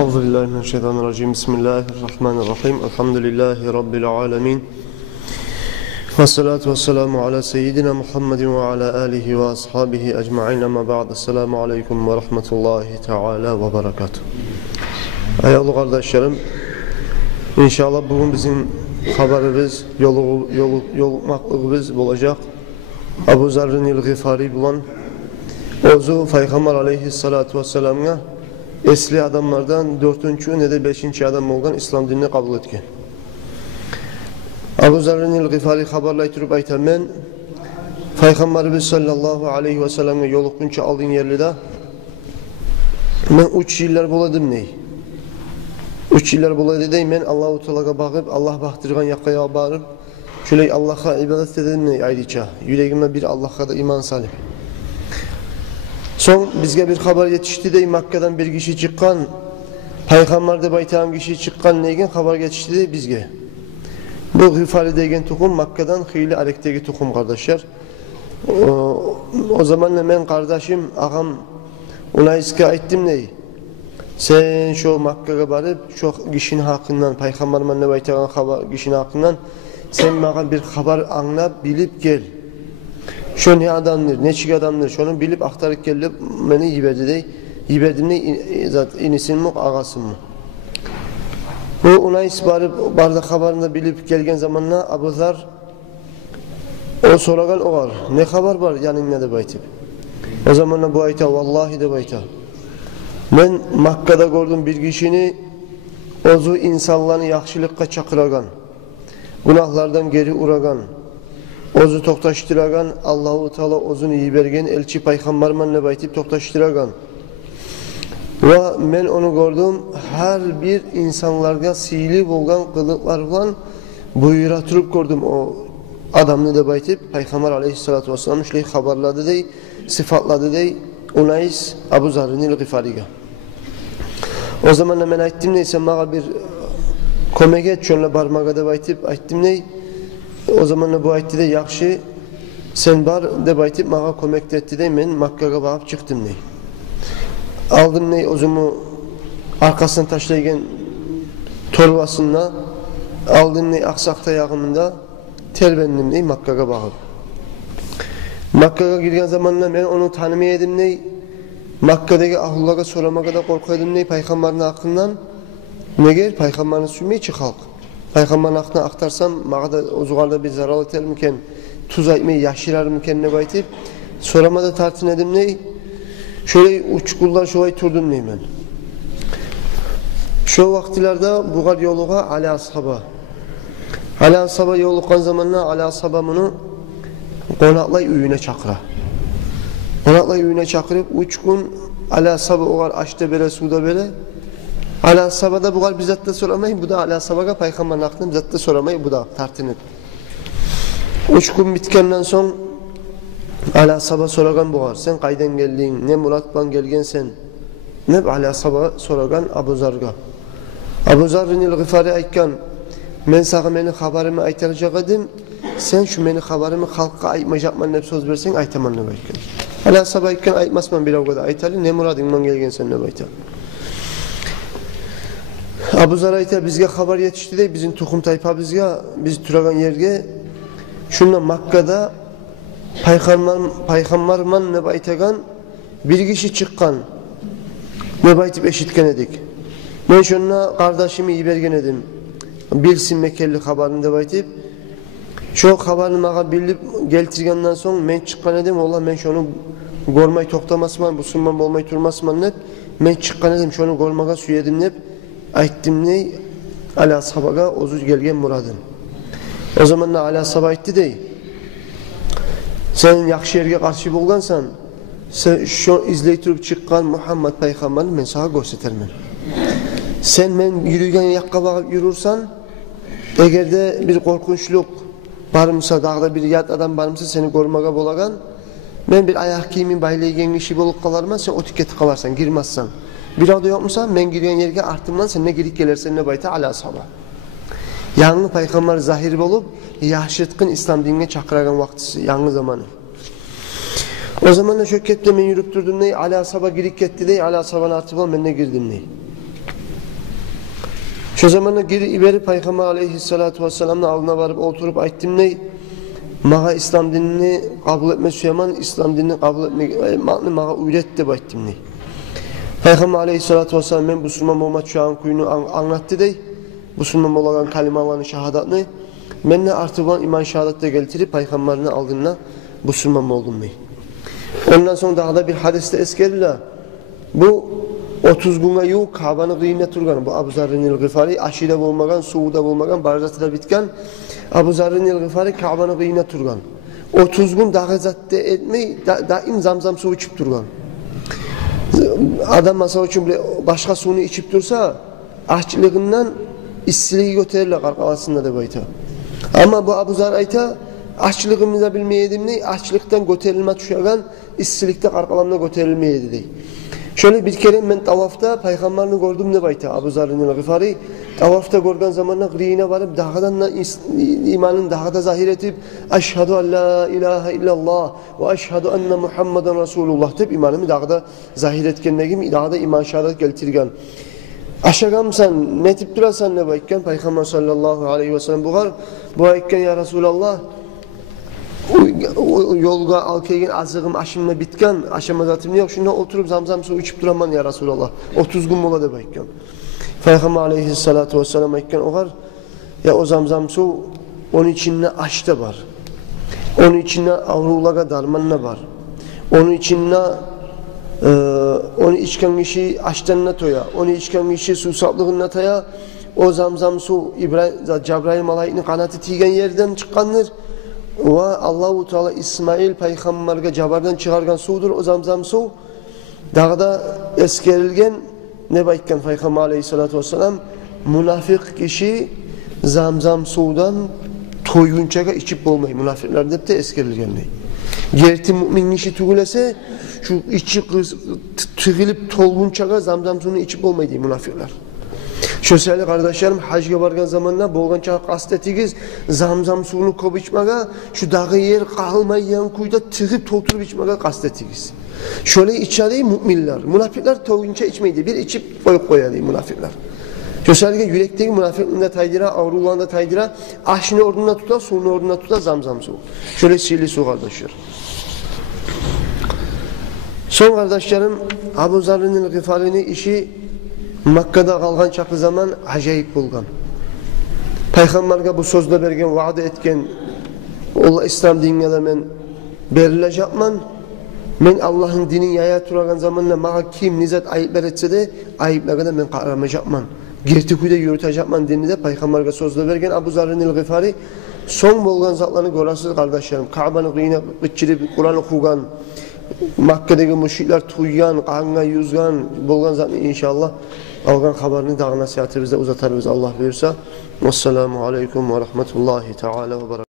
Euzubillahimineşşeytanirracim. Bismillahirrahmanirrahim. Elhamdülillahi Rabbil alemin. Vessalatu vesselamu ala seyyidina Muhammedin ve ala alihi ve ashabihi ecma'in ama ba'd. Esselamu aleyküm ve rahmetullahi teala ve berekatuhu. Ayağlı kardeşlerim, İnşallah bugün bizim haberimiz, yolukmaklığımız olacak. Abu Zerrinil Gıfari bulan ozu Peygamber aleyhissalatu vesselam'a esli adamlardan 4. ne de 5. adam olan İslam dinini kabul etken. Abu Zerrinil Gıfari haberlaytırıp aytan men Peygamberimiz sallallahu aleyhi ve sellem'e yolukunca aldığın yerlide men 3 yıllar buladım ney? 3 yıllar buladı dey men Allahu Teala'ya bakıp Allah baktırgan yakaya bağırıp şöyle Allah'a ibadet edelim ney aydıça. Yüreğime bir Allah'a da iman salip. Son bizge bir haber yetişti dey Makke'den bir kişi çıkan Peygamber de baytağın kişi çıkan neygen haber yetişti dey bizge. Bu Gıfari deygen tukum Makke'den hıyli arekteki tukum kardeşler. O zaman men kardeşim ağam ona iske aittim ney? Sen şu Makke'ye barıp şu kişinin hakkından Peygamber'in ne baytağın kişinin hakkından sen bana bir haber anlap bilip gel. Şu ne adamdır, ne çiğ adamdır, şunu bilip aktarıp gelip beni yiberdi dey. Yiberdim ne zaten inisin mi, ağasın mı? Bu ona isbarıp bardak haberinde bilip gelgen zamanla Abu Zer o soragan o var. Ne haber var yanında de baytip. O zamanla bu ayta vallahi de bayta. Ben Makke'de gördüm bir kişini ozu insanlarını yaxşılıkka çakıragan. Günahlardan geri uragan. Ozu toktaştıragan, Allahu Teala ozunu iyi bergen, elçi Peygambermanla baytip toktaştıragan. Ve ben onu gördüm, her bir insanlarga sihirli bolgan kılıklarla buyuratırıp gördüm o adamını da baytip Peygamber aleyhissalatu vesselam şöyle haberladı dey, sıfatladı dey, Unays Abu Zerrinil Gıfari'ga. O zaman ben ayttim neyse bana bir komeket şöyle barmağa da baytip ayttim ney. O zaman bu aytti de yaxşı sen bar de baytip bana komeket etti de ben Makke'ye bakıp çıktım ney. Aldım ney ozumu arkasından taşlaygen torbasında aldım ney aksakta yağımında terbendim ney Makke'ye bakıp. Makke'ye girgen zamanla ben onu tanımayaydım ney. Makke'deki ahullara soramağa da korkuyordum ney Peygamber'in hakkından. Ne gel Peygamber'in sümmeyi çıkalk. Peygamber'in hakkına aktarsam bana da ozuğarda bir zarar eter miken tuz aytmayı yaşırar miken ne baytip soramada tartın edim ney. Şöyle uçkullar şöyle turdum ney men. Şu vaktilerde buğar yoluğa Ali Ashaba. Ali Ashaba yoluğun zamanla Ali Ashaba bunu konaklay üyüne çakıra. Konaklay üyüne çakırıp 3 gün Ali Ashaba oğar açta bere suda bere. Ali Ashaba'da bu kadar bizzat da soramayın, bu da Ali Ashaba'ga Peygamber'in hakkında bizzat da soramayın, bu da tartınır. 3 gün bitkenden son Ali Ashaba soragan bu kadar, sen kaydan geldin, ne muratban gelgen sen? Ne Ali Ashaba soragan Abu Zerga. Abu Zerrinil Gıfari aytkan, men sana meni haberimi aytacak edim, sen şu meni haberimi halka aytmayacakman ne söz versen aytaman ne baytkan. Ali Ashaba aytkan aytmasman bir avgada aytalı, ne muradınman gelgen sen ne baytan. Abu Zer ayta bizge haber yetişti de bizim tukum tayfa bizge biz turagan yerge şunda Makke'da Peygamberman ne baytagan bir kişi çıkkan ne baytip eşitken edik. Ben şuna kardeşimi iyi bergen edim. Bilsin Mekkelli haberini de baytip şu haberini bana bilip geltirgenden son men çıkkan edim. Ola men şunu görmeyi toktamasman bu sunman olmayı turmasman net men çıkkan edim şunu görmeye süyedim net. Ayttim ney Ali Ashab'a ozuz gelgen muradın. O zaman da Ali Ashab aytti dey. Sen yaxşı yerge karşı bolgansan, sen şu izleytirip çıkkan Muhammed Peygamber'ini men sana göstermen. Sen men yürüyen yakka bakıp yürürsen, eğer de bir korkunçluk barımsa, dağda bir yat adam barımsa seni görmeye bolagan, men bir ayak kiyimin baylaygen işi bolup kalarman, sen o tiketi kalarsan, girmezsen. Bir adı yokmuşsa men girgen yerge artımdan sen ne girik gelirsen ne bayta Ali Ashaba. Yanlı Peygamber zahir bolup yaşıtkın İslam dinine çakıragan vaktisi, yanlı zamanı. O zaman da şökette men yürüp durdum ney Ali Ashaba girik etti dey Ali Ashaba'nın artı bol men ne girdim ney. Şu zamanla geri iberi Peygamber aleyhissalatu vesselam'ın alnına varıp oturup ayttim ne? Mağa İslam dinini kabul etme Süleyman, İslam dinini kabul etme mağa üret de ayttim ne? Peygamber aleyhissalatu vesselam men Müslüman Muhammed şu an kuyunu anlattı dey. Müslüman olan kalimalarını şahadatını menle artık olan iman şehadatı getirip Peygamberini aldığına Müslüman oldum ney. Ondan sonra daha da bir hadiste eskerler. Bu 30 güne yok Kabe'nin kıyına turgan. Bu Abu Zarr'ın el-Gıfari aşıda olmagan, suuda olmagan, barzatı bitken Abu Zarr'ın el-Gıfari Kabe'nin kıyına turgan. 30 gün dağı zatte etmeyi daim zamzam suyu içip turgan. Adam mesela için başka suyunu içip dursa açlığından işsiliği götürürler karkavasında da bayta. Ama bu Abu Zar ayta açlığımıza bilmeyedim ne? Açlıktan götürülme düşerken işsilikte karkalamda götürülmeyedi dey. Şöyle bir kere ben tavafta Peygamberini gördüm ne bayta Abu Zarr'ın el-Gıfari. Tavafta gördüğün zamanla gıriyine varıp dağdan imanın daha da zahir edip Eşhedü en la ilahe illallah ve eşhedü enne Muhammeden Resulullah deyip imanımı daha da zahir etkenine gibi daha da iman şehadet getirgen. Aşağım sen ne tip durasan ne bayken Peygamber sallallahu aleyhi ve sellem bu ayken ya Resulallah yolga alkaygen azığım aşımla bitken aşamazatım yok şuna oturup zamzam su içip duraman ya Resulallah 30 gün mola da bayken Peygamber aleyhissalatu vesselam ayken oğar ya o zamzam su onun içinde aş da var onun içinde avrulaga darmanla var onun içinde onu içken kişi açtanına toya, onu içken kişi susaplığına toya, o zamzam su Cebrail malayını kanatı tigen yerden çıkandır. Ve Allah-u Teala İsmail Peygamber'e Cebrail'den çıkargan sudur o zamzam su. Dağda eskerilgen ne bayken Peygamber aleyhissalatu vesselam münafık kişi zamzam sudan toyunçaga içip olmayı münafıklar deyip de eskerilgen değil. Gerti mümin işi tügülese şu içi tıgılıp tolgunçaga zamzam suyunu içip olmayı değil münafıklar. Şöyle kardeşlerim hacga vargan zamanla bolgança kastetigiz zamzam suyunu kop içmege şu dağı yer kalmayan kuyuda tıgıp tolturup içmege kastetigiz. Şöyle içeri müminler, münafıklar tolgunça içmeyi bir içip koyup koyadı münafıklar. Şöyle yürekteki münafıklığında taydıra, avrulanda taydıra, aşını orduna tutar, suyunu orduna tutar zamzam su. Şöyle sihirli su kardeşler. Son kardeşlerim Abu Zarr'ın el-Gıfari'nin işi Mekke'de kalgan çakı zaman acayip bulgan. Peygamber'e bu sözde bergen, vaat etken Allah İslam dinine men berileceğim men Allah'ın dinin yaya turagan zamanla mağa kim nizat ayıplar etse de ayıplara da men kahramayacağım. Gerti kuyda yürüteceğim dinini de Peygamber'e sözde bergen Abu Zarr'ın el-Gıfari son bolgan zatlarını görürsünüz kardeşlerim. Kabe'nin kıyına kıçırıp Kur'an okugan Mekke'deki müşrikler tuyyan, kanına yüzgan, bolgan zatını inşallah algan haberini daha nasihatı bize uzatar bize Allah verirse. Vesselamu aleyküm ve rahmetullahi teala ve berekatuhu.